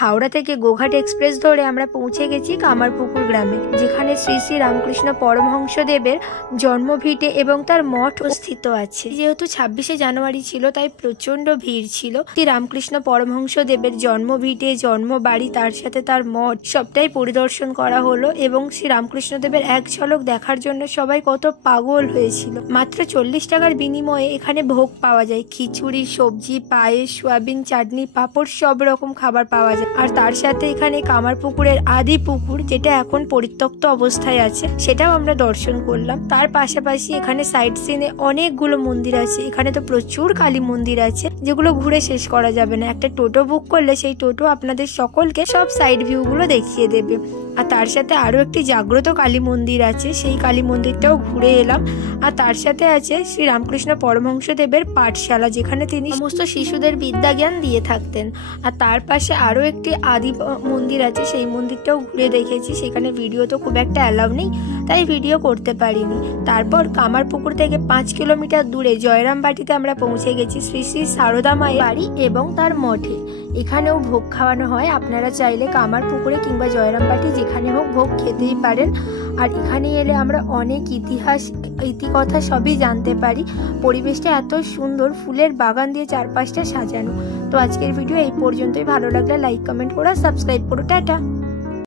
হাওড়া থেকে গোঘাট এক্সপ্রেস ধরে আমরা পৌঁছে গেছি কামারপুকুর গ্রামে, যেখানে শ্রী শ্রী রামকৃষ্ণ পরমহংসদেবের জন্মভিটে এবং তার মঠ স্থিত আছে। যেহেতু 26শে জানুয়ারি ছিল, তাই প্রচন্ড ভিড় ছিল। শ্রী রামকৃষ্ণ পরমহংসদেবের জন্মভিটে, জন্মবাড়ি, তার সাথে তার মঠ সবটাই পরিদর্শন করা হলো এবং শ্রী রামকৃষ্ণদেবের এক ঝলক দেখার জন্য সবাই কত পাগল হয়েছিল। মাত্র 40 টাকার বিনিময়ে এখানে ভোগ পাওয়া যায়। খিচুড়ি, সবজি, পায়েস, সোয়াবিন, চাটনি, পাঁপড়, সব রকম খাবার পাওয়া যায়। আর তার সাথে এখানে কামারপুকুরের আদি পুকুর, যেটা এখন পরিত্যক্ত অবস্থায় আছে, সেটাও আমরা দর্শন করলাম। তার পাশাপাশি এখানে সাইড সিনে অনেকগুলো মন্দির আছে। এখানে তো প্রচুর কালী মন্দির আছে, যেগুলো ঘুরে শেষ করা যাবে না। একটা টোটো বুক করলে সেই টোটো আপনাদের সকলকে সব সাইড ভিউ গুলো দেখিয়ে দেবে। আর তার সাথে আরো একটি জাগ্রত কালী মন্দির আছে, সেই কালী মন্দিরটাও ঘুরে এলাম। আর তার সাথে আছে শ্রী রামকৃষ্ণ পরমহংসদেবের পাঠশালা, যেখানে তিনি সমস্ত শিশুদের বিদ্যা জ্ঞান দিয়ে থাকতেন। আর তার পাশে আরো একটি আদি মন্দির আছে, সেই মন্দিরটাও ঘুরে দেখেছি। সেখানে ভিডিও তো খুব একটা অ্যালাউ নেই, তাই ভিডিও করতে পারিনি। তারপর কামারপুকুর থেকে 5 কিলোমিটার দূরে জয়রামবাটিতে আমরা পৌঁছে গেছি শ্রী শ্রী সারদা মায়ের বাড়ি এবং তার মঠে। এখানেও ভোগ খাওয়ানো হয়। আপনারা চাইলে কামারপুকুরে কিংবা জয়রামবাটি যেখানে হোক ভোগ খেতেই পারেন। আর এখানে এলে আমরা অনেক ইতিকথা সবই জানতে পারি। পরিবেশটা এত সুন্দর, ফুলের বাগান দিয়ে চারপাশটা সাজানো। তো আজকের ভিডিও এই পর্যন্তই। ভালো লাগলে লাইক, কমেন্ট করো, সাবস্ক্রাইব করো। টাটা।